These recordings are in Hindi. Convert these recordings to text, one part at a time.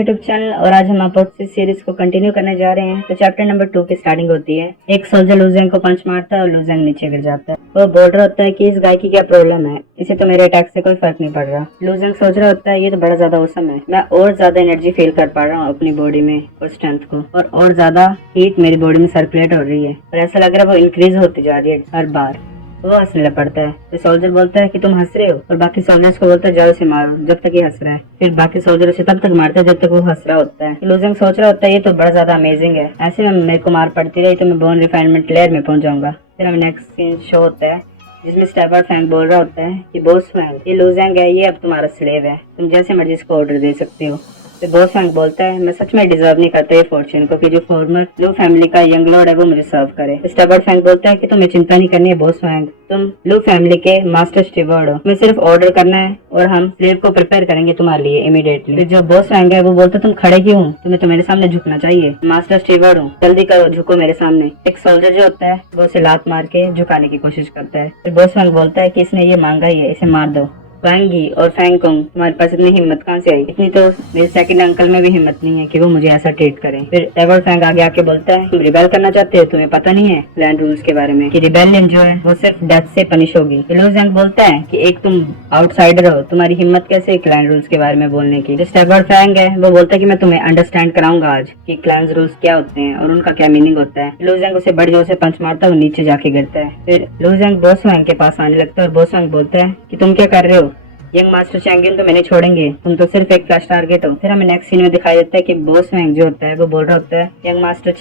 यूट्यूब चैनल और आज हम आपस सीरीज को कंटिन्यू करने जा रहे हैं। तो चैप्टर नंबर 2 की स्टार्टिंग होती है। एक सोल्जर लूजेंग को पंच मारता है और लूजेंग नीचे गिर जाता है। वो बोल रहा होता है कि इस गाय की क्या प्रॉब्लम है, इसे तो मेरे अटैक से कोई फर्क नहीं पड़ रहा। लूजेंग सोच रहा होता है ये तो बड़ा ज्यादा औसम है, मैं और ज्यादा एनर्जी फील कर पा रहा हूँ अपनी बॉडी में और स्ट्रेंथ को, और ज्यादा हीट मेरी बॉडी में सर्कुलेट हो रही है और ऐसा लग रहा है वो इंक्रीज होती जा रही है हर बार। वो हंसने लग पड़ता है। तो सोल्जर बोलता है कि तुम हंस रहे हो, और बाकी सोल्जर्स को बोलता है जाओ से मारो जब तक ये हंस रहा है। फिर बाकी सोल्जर उसे तब तक मारते हैं जब तक वो हंस रहा होता है। लूजेंग सोच रहा होता है ये तो बड़ा ज्यादा अमेजिंग है, ऐसे में मेरे को मार पड़ती रही तो मैं बोन रिफाइनमेंट लेयर में पहुंच जाऊंगा। फिर हमें नेक्स्ट सीन शो होता है जिसमें स्टेबर्ड फैंग बोल रहा होता है कि बॉस फैंग, ये लूजेंग है, ये अब तुम्हारा स्लेव है, तुम जैसे मर्जी इसको ऑर्डर दे सकते हो। तो बॉस फैंग बोलता है मैं सच में डिजर्व नहीं करता ये फॉर्चून को कि जो फॉर्मर लू फैमिली का यंग लॉर्ड है वो मुझे सर्व करे। स्टेबर्ड फैंग बोलता है कि तुम्हें चिंता नहीं करनी है बॉस फैंग, तुम लू फैमिली के मास्टर स्टीवर्ड हो, तुम्हें सिर्फ ऑर्डर करना है और हम स्लेव को प्रिपेयर करेंगे तुम्हारे लिए इमीडिएटली। फिर जो बॉस फैंग है वो बोलता है तुम खड़े क्यों हो, तुम्हें तो मेरे सामने झुकना चाहिए, मास्टर स्टीवर्ड हूँ, जल्दी करो झुको मेरे सामने। एक सोल्जर जो होता है वो उसे लात मार के झुकाने की कोशिश करता है। फिर बॉस फैंग बोलता है कि इसने ये मांगा ही है, इसे मार दो। फैंगी और फैंगकोंग तुम्हारे पास इतनी हिम्मत कहाँ से आई, इतनी तो मेरे सेकंड अंकल में भी हिम्मत नहीं है कि वो मुझे ऐसा ट्रीट करें। फिर स्टेबर्ड फैंग आगे आके बोलता है तुम रिबेल करना चाहते हो, तुम्हें पता नहीं है लैंड रूल्स के बारे में कि रिबेलियन जो है वो सिर्फ डेथ से पनिश होगी। लूजेंग बोलता है कि एक तुम आउटसाइडर हो, तुम्हारी हिम्मत कैसे क्लैन रूल्स के बारे में बोलने की। स्टेबर्ड फैंग है वो बोलता है कि मैं तुम्हें अंडरस्टैंड कराऊंगा आज कि क्लैन रूल्स क्या होते हैं और उनका क्या मीनिंग होता है। लूजेंग उसे बड़े जोर से पंच मारता है और नीचे जाके गिरता है। फिर लूजेंग बॉस फैंग के पास आने लगता है और बॉस फैंग बोलता है कि तुम क्या कर रहे हो, यंग मास्टर चैंपियन तो मैंने छोड़ेंगे, तुम तो सिर्फ एक फ्लैश टारगेट हो। फिर हमें नेक्स्ट सीन में दिखाई देता है कि बॉस फैंग जो होता है वो बोल रहा होता है यंग मास्टर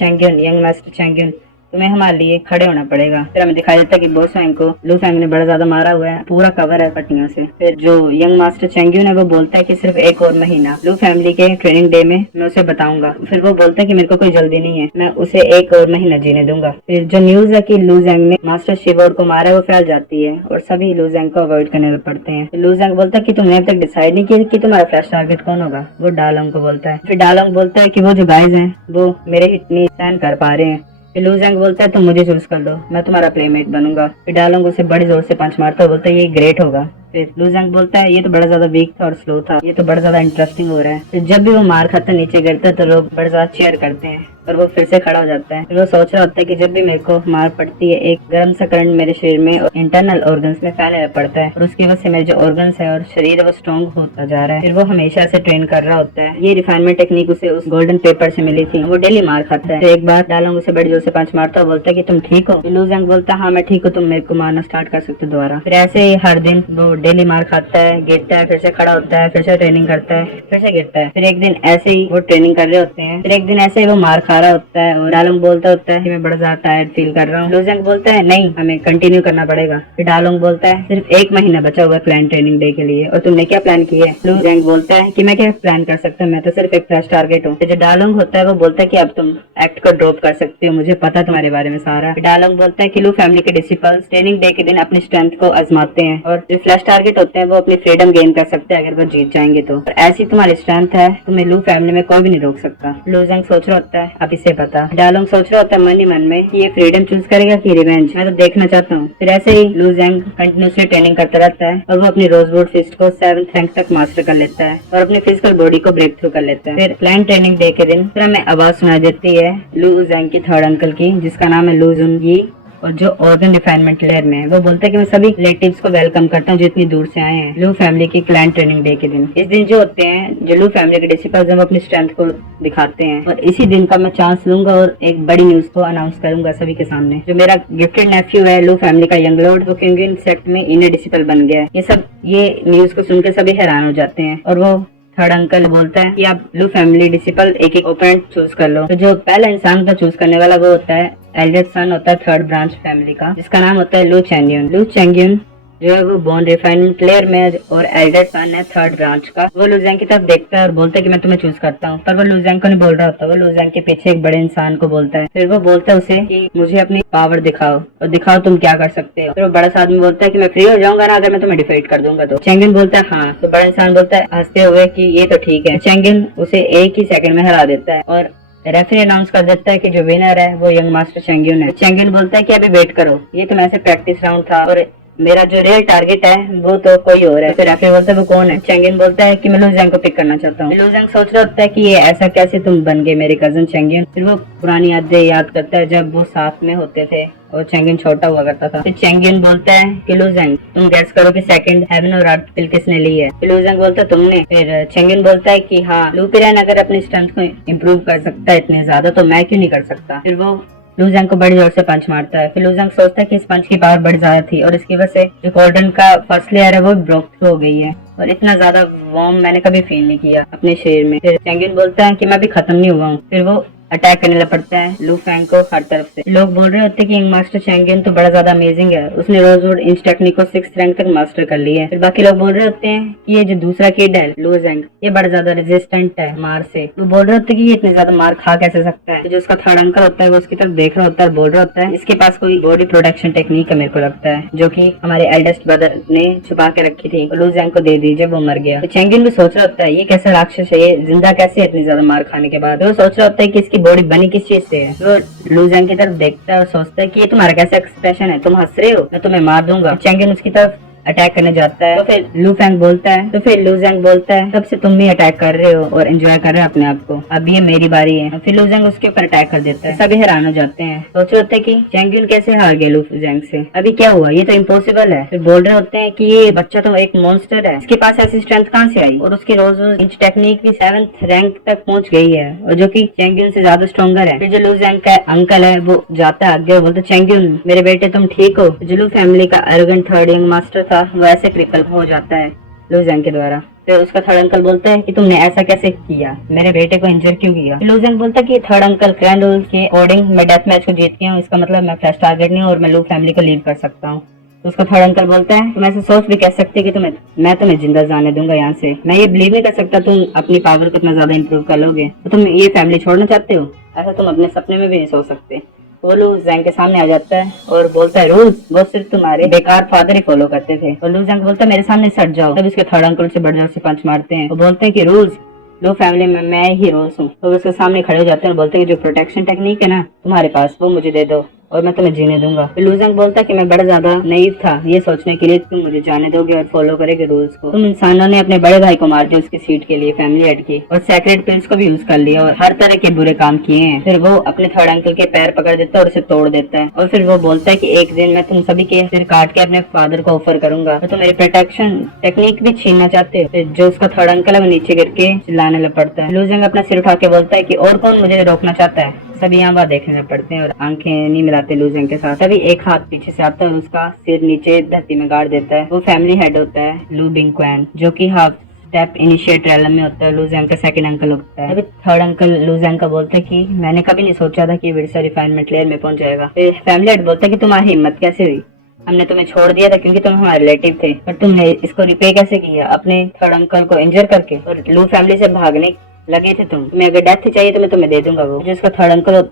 चैंपियन तुम्हें हमारे लिए खड़े होना पड़ेगा। फिर हमें दिखाई देता है कि बॉस फैंग को लू फैंग ने बड़ा ज्यादा मारा हुआ है, पूरा कवर है पट्टियों से। फिर जो यंग मास्टर चैंपियन है वो बोलता है कि सिर्फ एक और महीना लू फैमिली के ट्रेनिंग डे में मैं उसे बताऊंगा। फिर वो बोलता है कि मेरे को कोई जल्दी नहीं है, मैं उसे एक और महीना जीने दूंगा। फिर जो न्यूज है कि लूजेंग ने मास्टर शिवोर को मारा है वो फैल जाती है और सभी लूजेंग को अवॉइड करने पड़ते हैं। लूजेंग बोलता है कि तुमने अब तक डिसाइड नहीं किया कि तुम्हारा फ्लैश टारगेट कौन होगा। वो डालोंग को बोलता है। फिर डालोंग बोलता है कि वो जो गाइज हैं वो मेरे हिट नहीं स्टैंड कर पा रहे हैं। फिर लूजेंग बोलता है तुम मुझे चूज कर लो, मैं तुम्हारा प्लेमेट बनूंगा। फिर डालोंग उसे बड़ी जोर से पंच मारता है, बोलता है ये ग्रेट होगा। फिर लूजेंग बोलता है ये तो बड़ा ज्यादा वीक था और स्लो था, ये तो बड़ा ज्यादा इंटरेस्टिंग हो रहा है। फिर जब भी वो मार खाता नीचे गिरता है तो लोग बड़ा ज्यादा चेयर करते हैं और वो फिर से खड़ा हो जाता है। फिर वो सोच रहा होता है कि जब भी मेरे को मार पड़ती है एक गर्म सा करंट मेरे शरीर में और इंटरनल ऑर्गन्स में फैलने पड़ता है और उसकी वजह से मेरे जो ऑर्गन्स है और शरीर है वो स्ट्रॉन्ग होता जा रहा है। फिर वो हमेशा से ट्रेन कर रहा होता है। ये रिफाइनमेंट टेक्निक उसे उस गोल्डन पेपर से मिली थी। वो डेली मार खाता है। तो एक बार डालोंग उसे बड़ी जोर से पंच मारता है, बोलता है कि तुम ठीक हो। लूजेंग बोलता है हाँ मैं ठीक हूँ, तुम मेरे को मारना स्टार्ट कर सकते हो दोबारा। फिर ऐसे ही हर दिन वो डेली मार खाता है, गिरता है, फिर से खड़ा होता है, फिर से ट्रेनिंग करता है, फिर से गिरता है। फिर एक दिन ऐसे ही वो ट्रेनिंग कर रहे होते हैं। फिर एक दिन ऐसे ही वो मार खा रहा होता है और डालोंग बोलता होता है कि मैं बड़ा ज्यादा टायर्ड फील कर रहा हूँ। लूजेंग बोलता है नहीं हमें कंटिन्यू करना पड़ेगा। फिर डालोंग बोलता है सिर्फ एक महीना बचा हुआ है क्लैन ट्रेनिंग डे के लिए और तुमने क्या प्लान किया है। लूजेंग बोलता है कि मैं क्या प्लान कर सकता हूँ, मैं तो सिर्फ एक फ्लैश टारगेट हूँ। जो डालोंग होता है वो बोलता है कि अब तुम एक्ट को ड्रॉप कर सकते हो, मुझे पता तुम्हारे बारे में सारा। डालोंग बोलता है कि लू फैमिली के डिसिपल्स ट्रेनिंग डे के दिन अपनी स्ट्रेंथ को आजमाते हैं और जो फ्लैश टारगेट होते हैं वो अपनी फ्रीडम गेन कर सकते हैं अगर वो जीत जाएंगे तो। और ऐसी तुम्हारी स्ट्रेंथ है, तुम्हें लू फैमिली में कोई भी नहीं रोक सकता। लूजेंग सोच रहा होता है अब इसे पता। डालोंग सोच रहा होता है मन ही मन में कि ये फ्रीडम चूज करेगा कि रिवेंज, मैं तो देखना चाहता हूँ। फिर ऐसे ही लूजेंग कंटिन्यूसली ट्रेनिंग करता रहता है और वो अपनी रोजवुड फिस्ट को 7th रैंक तक मास्टर कर लेता है और अपनी फिजिकल बॉडी को ब्रेक थ्रू कर लेता है। फिर प्लान ट्रेनिंग डे के दिन फिर हमें आवाज सुनाई देती है लूजेंग की थर्ड अंकल की, जिसका नाम है लूजुन यी और जो ऑर्गन रिफाइनमेंट लेयर में है। वो बोलता है कि मैं सभी रिलेटिव्स को वेलकम करता हूँ जो इतनी दूर से आए हैं लू फैमिली की क्लैन ट्रेनिंग डे के दिन। इस दिन जो होते हैं जो लू फैमिली के डिसिपल्स वो अपनी स्ट्रेंथ को दिखाते हैं और इसी दिन का मैं चांस लूंगा और एक बड़ी न्यूज को अनाउंस करूंगा सभी के सामने। जो मेरा गिफ्टेड नेफ्यू है लू फैमिली का यंग लॉर्ड, वो किंगविन सेक्ट में इनर डिसिपल बन गया है। ये न्यूज को सुनकर सभी हैरान हो जाते हैं और वो थर्ड अंकल बोलता है कि आप लू फैमिली डिसिपल एक एक ओपोनेंट चूज कर लो। तो जो पहला इंसान का चूज करने वाला वो होता है एल्डेस्ट सन होता है थर्ड ब्रांच फैमिली का, जिसका नाम होता है लू चैंगियन। लू चैंगियन जो है वो बोन रिफाइनमेंट लेयर में और एल्डेस्ट सन है थर्ड ब्रांच का। वो लूजेंग की तरफ देखता है और बोलता है कि मैं तुम्हें चूज करता हूँ, पर वो लूजेंग को नहीं बोल रहा होता, वो लूजेंग के पीछे एक बड़े इंसान को बोलता है। फिर वो बोलता है उसे कि मुझे अपनी पावर दिखाओ और दिखाओ तुम क्या कर सकते हो। फिर वो बड़ा आदमी बोलता है कि मैं फ्री हो जाऊंगा ना अगर मैं तुम्हें डिफीट कर दूंगा तो। चैंगियन बोलता है हाँ। तो बड़ा इंसान बोलता है हंसते हुए कि ये तो ठीक है। चैंगियन उसे एक ही सेकंड में हरा देता है और रेफरी अनाउंस कर देता है कि जो विनर है वो यंग मास्टर चैंगियन है। चैंगियन बोलता है कि अभी वेट करो, ये तो ऐसे प्रैक्टिस राउंड था और मेरा जो रियल टारगेट है वो तो कोई और है। फिर रैफी बोलता है वो कौन है? चेंगिन बोलता है कि मैं लू जैंग को पिक करना चाहता हूँ। लू जैंग सोच रहा होता है कि ये ऐसा कैसे तुम बन गए मेरे कजन चेंगिन। फिर वो पुरानी यादें याद करता है जब वो साथ में होते थे और चेंगिन छोटा हुआ करता था। फिर चेंगिन बोलता है कि लू जैंग तुम गैस करो कि सेकंड हेवन और अर्थ पिल किसने ली है? फिर लू जैंग बोलता है तुमने। फिर चेंगिन बोलता है कि हाँ, लू पिरान अगर अपनी स्ट्रेंथ को इम्प्रूव कर सकता है इतने ज्यादा तो मैं क्यों नहीं कर सकता। फिर वो लू जैंग को बड़ी जोर से पंच मारता है। फिर लू जैंग सोचता है कि इस पंच की पावर बड़ी ज्यादा थी और इसकी वजह से जो गोल्डन का फर्स्ट लेयर है वो ब्रेक थ्रू हो गई है और इतना ज्यादा वार्म मैंने कभी फील नहीं किया अपने शरीर में। फिर चेंगिन बोलता है कि मैं भी खत्म नहीं हुआ हूँ। फिर वो अटैक करने लग पड़ता है लू फैंग को हर तरफ से। लोग बोल रहे होते हैं कि यंग मास्टर चैंगियन तो बड़ा ज्यादा अमेजिंग है, उसने रोजवुड इंच टेक्निक को 6th रैंक तक मास्टर कर लिया है। फिर बाकी लोग बोल रहे होते हैं कि ये जो दूसरा किड है लू जैंग ये बड़ा ज्यादा रेजिस्टेंट है मार से। वो बोल रहे होते हैं कि ये इतने ज्यादा मार खा कैसे सकता है। तो जो उसका थर्ड अंकल होता है वो उसकी तरफ देख रहा होता है, बोल रहा होता है इसके पास कोई बॉडी प्रोटेक्शन टेक्निक है मेरे को लगता है जो कि हमारे एल्डेस्ट ब्रदर ने छुपा के रखी थी, लू जैंग को दे दी जब वो मर गया। तो चैंगियन भी सोच रहा होता है ये कैसा राक्षस है, ये जिंदा कैसे इतनी ज्यादा मार खाने के बाद। वो सोच रहा होता है कि इसकी बॉडी बनी किस चीज से है। वो लू जैंग की तरफ देखता है और सोचता है कि ये तुम्हारा कैसा एक्सप्रेशन है, तुम हंस रहे हो, मैं तुम्हें मार दूंगा। चैंगियन उसकी तरफ अटैक करने जाता है तो फिर लू फैंग बोलता है तो फिर लू जैंग बोलता है तब से तुम भी अटैक कर रहे हो और एंजॉय कर रहे हो अपने आप को, अब ये मेरी बारी है। फिर लू जैंग उसके ऊपर अटैक कर देता है। सभी हैरान हो जाते हैं, सोच रहे होते हैं कि चैंगियन कैसे हार गया लू जैंग से, अभी क्या हुआ, ये तो इम्पॉसिबल है। फिर बोल रहे होते हैं कि ये बच्चा तो एक मॉन्स्टर है, इसके पास ऐसी स्ट्रेंथ कहाँ से आई और उसकी रोज इंच टेक्निक भी 7th रैंक तक पहुंच गई है और जो कि चैंगियन से ज्यादा स्ट्रॉन्गर है। फिर जो लू जैंग का अंकल है वो जाता है आगे और बोलता है चैंगियन मेरे बेटे तुम ठीक हो। जो लू फैमिली का एरोगेंट थर्ड यंग मास्टर था वो ऐसे क्रिपल हो जाता है लू जैंग के द्वारा। फिर उसका थर्ड अंकल बोलता है कि तुमने ऐसा कैसे किया, मेरे बेटे को इंजर क्यों किया। लू जैंग बोलता है कि थर्ड अंकल ग्रैंड रूल के अकॉर्डिंग मैं डेथ मैच को जीत गया हूँ, इसका मतलब मैं फ्लैश टारगेट नहीं हूँ और मैं लू फैमिली को लीव कर सकता हूँ। तो उसका थर्ड अंकल बोलता है तुम ऐसे सोच भी कह सकते कि मैं तुम्हें जिंदा जाने दूंगा यहाँ से, मैं ये बिलीव नहीं कर सकता तुम अपनी पावर को इतना ज्यादा इंप्रूव कर लोगे, तो तुम ये फैमिली छोड़ना चाहते हो, ऐसा तुम अपने सपने में भी नहीं सोच सकते। वो लू जैंग के सामने आ जाता है और बोलता है रूल्स वो सिर्फ तुम्हारे बेकार फादर ही फॉलो करते थे। और लू जैंग बोलता है मेरे सामने सट जाओ। तब उसके थर्ड अंकल से बड़े जोर से पंच मारते हैं। वो बोलते हैं कि रूल्स लू फैमिली में मैं ही रूल्स हूँ। तो उसके सामने खड़े हो जाते हैं और बोलते हैं कि जो प्रोटेक्शन टेक्निक है ना तुम्हारे पास वो मुझे दे दो और मैं तुम्हें जीने दूंगा। फिर लू जैंग बोलता है कि मैं बड़ा ज्यादा नईव था ये सोचने के लिए तुम मुझे जाने दोगे और फॉलो करेगे रूल्स को। तुम इंसानों ने अपने बड़े भाई को मार दिया उसकी सीट के लिए फैमिली हेड की और सेक्रेट पिल्स को भी यूज कर लिया और हर तरह के बुरे काम किए हैं। फिर वो अपने थर्ड अंकल के पैर पकड़ देता है और उसे तोड़ देता है और फिर वो बोलता है कि एक दिन मैं तुम सभी के सिर काट के अपने फादर को ऑफर करूंगा, तो मेरी प्रोटेक्शन टेक्निक भी छीनना चाहते हो। फिर जो उसका थर्ड अंकल है वो नीचे गिर के चिल्लाने लग पड़ता है। लू जैंग अपना सिर उठा के बोलता है कि और कौन मुझे रोकना चाहता है। सभी यहाँ बात देखने लग पड़ते हैं और आंखें नहीं मिलाते लू जैंग के साथ। तभी एक हाथ पीछे से आता है और उसका सिर नीचे धरती में गाड़ देता है। वो फैमिली हेड होता है लू बिंग क्वैन जो कि हाफ स्टेप इनिशिएट रैलम में होता है। लू जैंग का सेकंड अंकल होता है। तभी थर्ड अंकल लू जैंग का बोलता है कि मैंने कभी नहीं सोचा था कि विरसा रिफाइनमेंट लेयर में पहुंच जाएगा। फिर फैमिली हेड बोलता है कि तुम्हारी हिम्मत कैसे हुई, हमने तुम्हें छोड़ दिया था क्योंकि तुम हमारे रिलेटिव थे, पर तुमने इसको रिपे कैसे किया अपने थर्ड अंकल को इंजर करके और लू फैमिली से भागने लगे थे तुम्हें अगर डेथ चाहिए तो मैं तुम्हें दे दूंगा। वो जो उसका थर्ड अंकल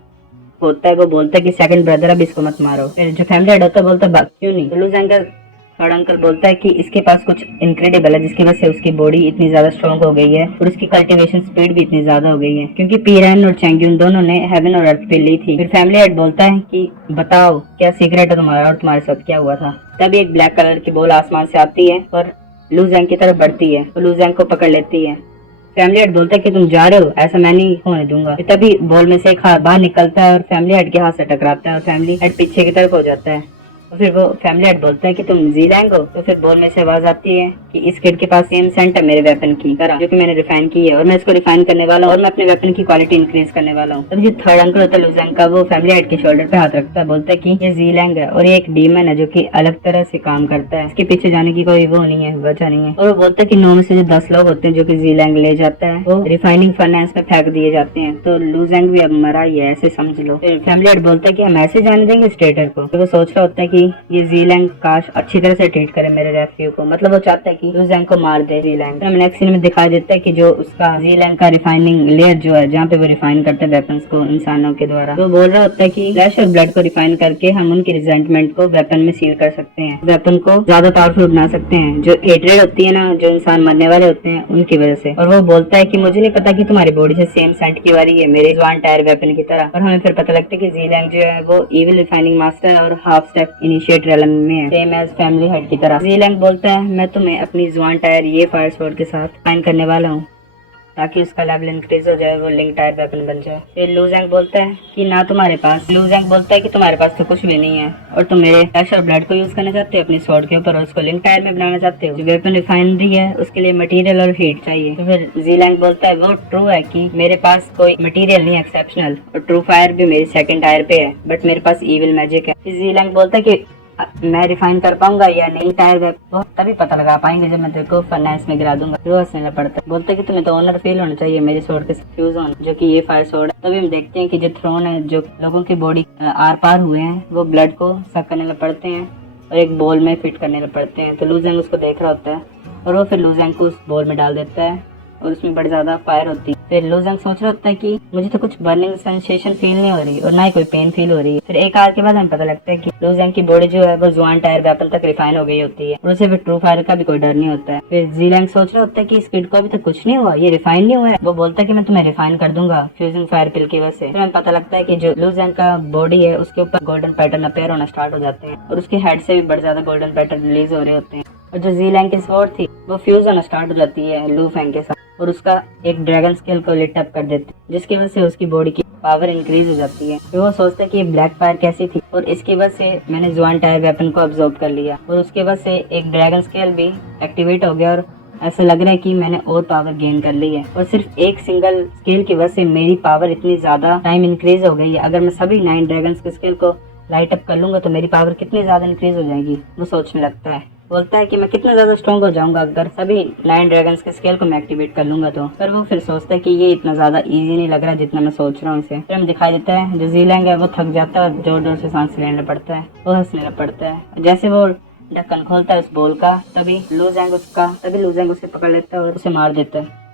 होता है वो बोलता है कि सेकंड ब्रदर अब इसको मत मारो। फिर जो फैमिली हेड होता है बोलता है क्यों नहीं। तो लू जैंग का थर्ड अंकल बोलता है कि इसके पास कुछ इनक्रेडिबल है जिसकी वजह से उसकी बॉडी इतनी ज्यादा स्ट्रॉन्ग हो गई है और उसकी कल्टीवेशन स्पीड भी इतनी ज्यादा हो गई है क्योंकि पीरन और चैंगियन दोनों ने हेवन और अर्थ पे ली थी। फिर फैमिली हेड बोलता है कि बताओ क्या सीक्रेट है तुम्हारा और तुम्हारे साथ क्या हुआ था। तभी एक ब्लैक कलर की बॉल आसमान से आती है और लू जैंग की तरफ बढ़ती है तो लू जैंग को पकड़ लेती है। फैमिली हेड बोलता है कि तुम जा रहे हो, ऐसा मैं नहीं होने दूंगा। तभी बॉल में से एक हाथ बाहर निकलता है और फैमिली हेड के हाथ से टकराता है और फैमिली हेड पीछे की तरफ हो जाता है। तो फिर वो फैमिली हेड बोलता है कि तुम जीलैंग हो। तो फिर बॉल में से आवाज आती है कि इस किड के पास सेम सेंट है मेरे वेपन की तरह जो कि मैंने रिफाइन की है और मैं इसको रिफाइन करने वाला हूँ और मैं अपने वेपन की क्वालिटी इंक्रीज करने वाला हूँ। तब जो थर्ड अंकल होता है लू जैंग का वो फैमिली हेड के शोल्डर पे हाथ रखता है, बोलता है कि ये जीलैंग है और ये एक डीमन है जो कि अलग तरह से काम करता है, इसके पीछे जाने की कोई वो नहीं है, वजह नहीं है। और वो बोलता है कि 9 में से जो 10 लोग होते हैं जो कि जीलैंग ले जाता है वो रिफाइनिंग फर्नेस में फेंक दिए जाते हैं। तो लू जैंग भी अब मरा ही है ऐसे समझ लो। फिर फैमिली हेड बोलता है कि हम ऐसे जाने देंगे स्ट्रेटर को। तो वो सोच रहा होता है कि ये जीलैंग काश अच्छी तरह से ट्रीट करे मेरे रेफ्यू को, मतलब वो चाहता है कि लू जैंग को मार दे जीलैंग। हमें नेक्स्ट सीन में दिखाई देता है कि जो उसका जीलैंग का रिफाइनिंग लेयर जो है जहाँ पे वो रिफाइन करते हैं वेपन्स को इंसानों के द्वारा, वो बोल रहा होता है कि फ्लैश और ब्लड को रिफाइन करके हम उनकी रिजेंटमेंट को वेपन में सील कर सकते हैं, वेपन को ज्यादा पावरफुल बना सकते हैं। जो हेट्रेड होती है ना जो इंसान मरने वाले होते हैं उनकी वजह से। और वो बोलता है कि मुझे नहीं पता कि तुम्हारी बॉडी से सेम सेंट की वारी है मेरे जवान टायर वेपन की तरह। और हमें फिर पता लगता है कि जीलैंग जो है वो इविल रिफाइनिंग मास्टर और हाफ स्टेप इनिशिएटर एलिमेंट में है, सेम एज फैमिली हेड की तरह। जीलैंग बोलता है मैं तुम्हें अपनी जुआन टायर ये फायर स्वॉर्ड के साथ फाइन करने वाला हूँ ताकि उसका लेवल इंक्रीज हो जाए, वो लिंक टायर वेपन बन जाए। फिर लू ज़ैंग बोलता है कि ना तुम्हारे पास लू ज़ैंग बोलता है कि तुम्हारे पास तो कुछ भी नहीं है और तुम मेरे फ्लैश और ब्लड को यूज करना चाहते हो अपनी स्वॉर्ड के ऊपर और उसको लिंक टायर में बनाना चाहते हो। जो वेपन रिफाइनरी है उसके लिए मटेरियल और हीट चाहिए। तो फिर जीलैंग बोलता है वो ट्रू है कि मेरे पास कोई मटेरियल नहीं एक्सेप्शनल और ट्रू फायर भी मेरी सेकंड टायर पे है, बट मेरे पास इविल मैजिक है। फिर जीलैंग बोलता है कि मैं रिफाइन कर पाऊंगा या नहीं टायर वेब, वो तभी पता लगा पाएंगे जब मैं तेरे को फर्नेस में गिरा दूंगा। वो हंसने पड़ता है, बोलते कि तुम्हें तो ऑनर फील होना चाहिए मेरी स्वॉर्ड के फ्यूज ऑन, जो कि ये फायर स्वॉर्ड है। तभी हम देखते हैं कि जो थ्रोन है, जो लोगों की बॉडी आर पार हुए हैं, वो ब्लड को सक करने लग पड़ते हैं और एक बॉल में फिट करने लग पड़ते हैं। तो लू ज़ैंग उसको देख रहा होता है और वो फिर लू ज़ैंग को उस बॉल में डाल देता है और उसमें बड़ी ज्यादा फायर होती है। फिर लू ज़ैंग सोच रहा होता है कि मुझे तो कुछ बर्निंग सेंसेशन फील नहीं हो रही और ना ही कोई पेन फील हो रही है। फिर एक आवर के बाद हमें पता लगता है कि लू ज़ैंग की बॉडी जो है वो जुआन टायर वेपन तक रिफाइन हो गई होती है और उसे फिर ट्रू फायर का भी कोई डर नहीं होता है। फिर जीलैंग सोच रहा होता है कि इस किड को अभी तक कुछ नहीं हुआ, ये रिफाइन नहीं हुआ है। वो बोलता है कि मैं तुम्हें रिफाइन कर दूंगा फ्यूजिंग फायर पिल की वजह से। फिर हमें पता लगता है कि जो लू ज़ैंग का बॉडी है उसके ऊपर गोल्डन पैटर्न अपेयर होना स्टार्ट हो जाते हैं और उसके हेड से भी बड़े ज्यादा गोल्डन पैटर्न रिलीज हो रहे होते हैं और जो जीलैंग की स्वॉर्ड थी वो फ्यूज होना स्टार्ट हो जाती है लू फैंग के साथ और उसका एक ड्रैगन स्केल को लिट अप कर देते हैं, जिसकी वजह से उसकी बॉडी की पावर इंक्रीज हो जाती है। फिर वो सोचता है कि ये ब्लैक फायर कैसी थी और इसकी वजह से मैंने जुआन टायर वेपन को अब्सॉर्ब कर लिया और उसके वजह से एक ड्रैगन स्केल भी एक्टिवेट हो गया और ऐसा लग रहा है कि मैंने और पावर गेन कर ली है और सिर्फ एक सिंगल स्केल की वजह से मेरी पावर इतनी ज्यादा टाइम इंक्रीज हो गई है। अगर मैं सभी 9 ड्रैगन के स्केल को लाइट अप कर लूंगा तो मेरी पावर कितनी ज्यादा इंक्रीज हो जाएगी। वो सोचने लगता है, बोलता है कि मैं कितना ज्यादा स्ट्रॉन्ग हो जाऊंगा अगर सभी 9 ड्रैगन्स के स्केल को मैं एक्टिवेट कर लूंगा तो। पर वो फिर सोचता है कि ये इतना ज्यादा इजी नहीं लग रहा जितना मैं सोच रहा हूँ इसे। फिर हम दिखाई देता है जो जीलैंग है वो थक जाता है और जोर जोर से सांस लेने पड़ता है, वो हंसने पड़ता है। जैसे वो ढक्कन खोलता है उस बोल का तभी लू ज़ैंग उसे पकड़ लेता है और उसे मार देता है।